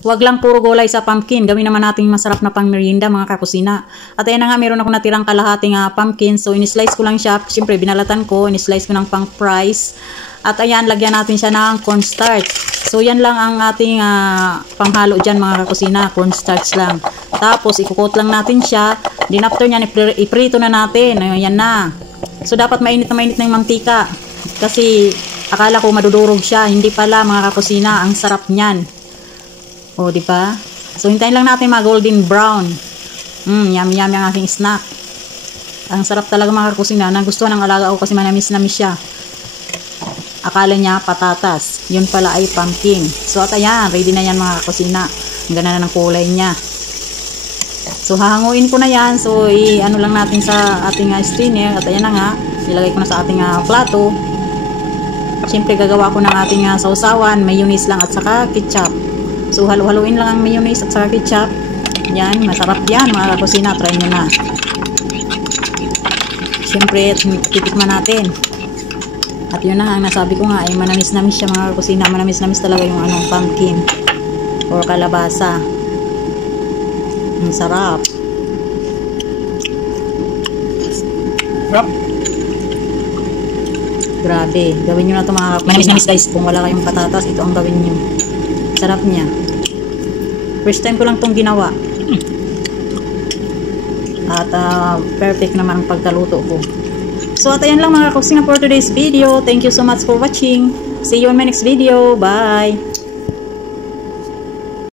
Huwag lang puro gulay sa pumpkin. Gawin naman natin masarap na pang merienda mga kakusina. At ayan na nga, meron ako natirang kalahating pumpkin. So, in-slice ko lang siya. Siyempre, binalatan ko. In-slice ko ng pang fries. At ayan, lagyan natin siya ng cornstarch. So, yan lang ang ating panghalo dyan mga kakusina. Cornstarch lang. Tapos, ikukot lang natin siya. Then, after nyan, iprito na natin. Ayan na. So, dapat mainit na yung mantika. Kasi, akala ko madudurog siya. Hindi pala mga kakusina. Ang sarap nyan. O, di ba? So, hintayin lang natin mga golden brown. Yummy ang aking snack. Ang sarap talaga mga kakusina. Nagustuhan ng alaga ko kasi manamis-namis siya. Akala niya patatas. Yun pala ay pumpkin. So, at ayan, ready na yan mga kakusina. Ang ganda na ng kulay niya. So, hahanguin ko na yan. So, ano lang natin sa ating strainer. At ayan na nga, ilagay ko na sa ating plato. Siyempre, gagawa ko ng ating sausawan. Mayonnaise lang at saka ketchup. So, halo-haloin lang ang mayonnaise at saka ketchup. Yan, masarap yan mga kakusina. Try nyo na. Siyempre, titikman natin. At yun na nga, nasabi ko nga, ay manamis-namis siya mga kakusina. Manamis-namis talaga yung pumpkin or kalabasa. Ang sarap. Grabe. Gawin nyo na ito mga kakusina. Manamis-namis guys. Kung wala kayong patatas, ito ang gawin nyo. Sarap niya. First time ko lang itong ginawa. At perfect naman ang pagkaluto ko. So at ayan lang mga kakusina for today's video. Thank you so much for watching. See you on my next video. Bye!